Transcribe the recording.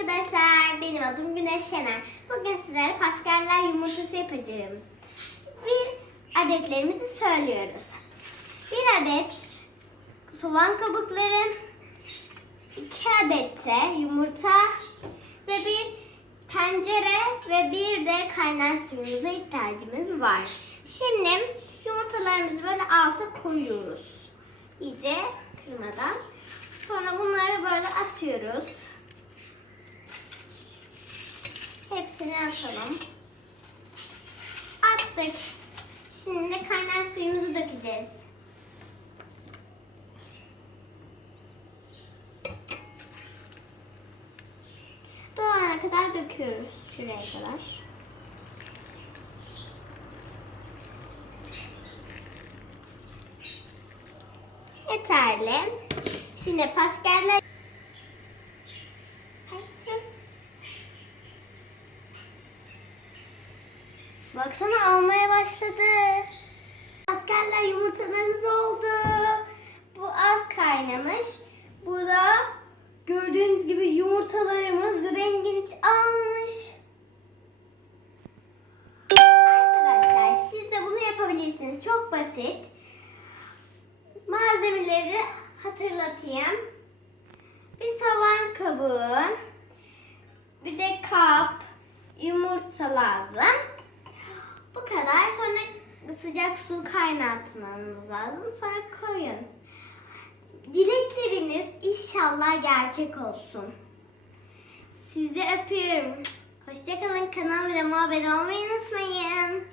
arkadaşlar, benim adım Güneş Şener. Bugün sizlere paskeller yumurtası yapacağım. Bir adetlerimizi söylüyoruz. Bir adet soğan kabukları, iki adet de yumurta ve bir tencere ve bir de kaynar suyumuza ihtiyacımız var. Şimdi yumurtalarımızı böyle alta koyuyoruz. İyice kırmadan. Sonra bunları böyle atıyoruz. Hepsini atalım. Attık. Şimdi kaynar suyumuzu dökeceğiz. Dolana kadar döküyoruz şuraya kadar. Yeterli. Şimdi paskeller Baksana almaya başladı. Paskeller yumurtalarımız oldu. Bu az kaynamış. Bu da gördüğünüz gibi yumurtalarımız rengini almış. Arkadaşlar siz de bunu yapabilirsiniz. Çok basit. Malzemeleri hatırlatayım. Bir soğan kabuğu, bir de kap, yumurta lazım. Kadar. Sonra sıcak su kaynatmanız lazım. Sonra koyun. Dilekleriniz inşallah gerçek olsun. Sizi öpüyorum. Hoşçakalın. Kanalıma abone olmayı unutmayın.